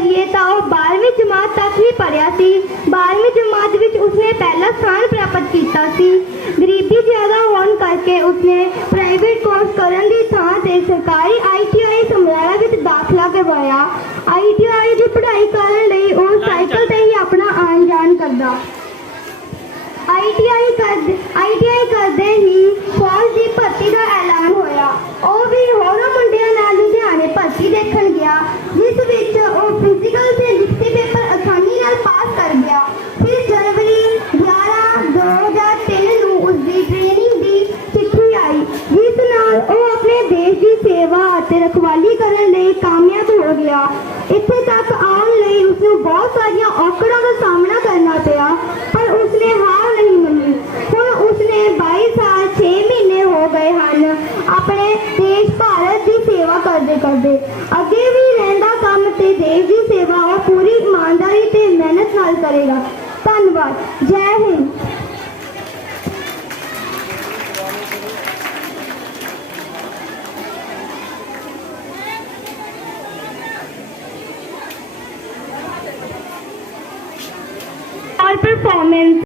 ਕਹੀਏ ਤਾਂ ਉਹ 12ਵੀਂ ਜਮਾਤ ਤੱਕ ਹੀ ਪੜਿਆ ਸੀ। 12ਵੀਂ ਜਮਾਤ ਵਿੱਚ ਉਸਨੇ ਪਹਿਲਾ ਸਥਾਨ ਪ੍ਰਾਪਤ ਕੀਤਾ ਸੀ। ਗਰੀਬੀ ਜ਼ਿਆਦਾ ਹੋਣ ਕਰਕੇ ਉਸਨੇ ਪ੍ਰਾਈਵੇਟ ਕੋਰਸ ਕਰਨ ਦੀ ਥਾਂ ਤੇ ਸਰਕਾਰੀ ਆਈਟੀਆਈ ਸਮਰਾਲਾ ਵਿੱਚ ਦਾਖਲਾ ਕਰਵਾਇਆ। ਆਈਟੀਆਈ ਦੀ ਪੜ੍ਹਾਈ ਕਰਨ ਲਈ ਉਹ ਸਾਈਕਲ ਤੇ ਹੀ ਆਪਣਾ ਆਉਣ ਜਾਣ ਕਰਦਾ ਆਈਟੀਆਈ ਕਰਦੇ ਆਈਟੀਆਈ ਕਰਦੇ ਦੇਸ਼ ਦੀ ਸੇਵਾ ਅਤੇ ਰਖਵਾਲੀ ਕਰਨ ਲਈ ਕਾਮਯਾਬ ਹੋ ਗਿਆ। ਇੱਥੇ ਤੱਕ ਆਉਣ ਲਈ ਉਸ ਨੂੰ ਬਹੁਤ ਸਾਰੀਆਂ ਔਕੜਾਂ ਦਾ ਸਾਹਮਣਾ ਕਰਨਾ ਪਿਆ, ਪਰ ਉਸਨੇ ਹਾਰ ਨਹੀਂ ਮੰਨੀ। ਹੁਣ ਉਸਨੇ 22 ਸਾਲ 6 ਮਹੀਨੇ ਹੋ ਗਏ ਹਨ, ਆਪਣੇ ਦੇਸ਼ ਭਾਰਤ ਦੀ ਸੇਵਾ ਕਰਦੇ ਕਰਦੇ। ਅੱਗੇ ਵੀ ਰਹਿੰਦਾ ਕੰਮ ਤੇ ਦੇਸ਼ ਦੀ ਸੇਵਾ ਉਹ ਪੂਰੀ ਇਮਾਨਦਾਰੀ ਤੇ ਮਿਹਨਤ ਨਾਲ ਕਰੇਗਾ। ਧੰਨਵਾਦ। ਜੈ ਹਿੰਦ। Performance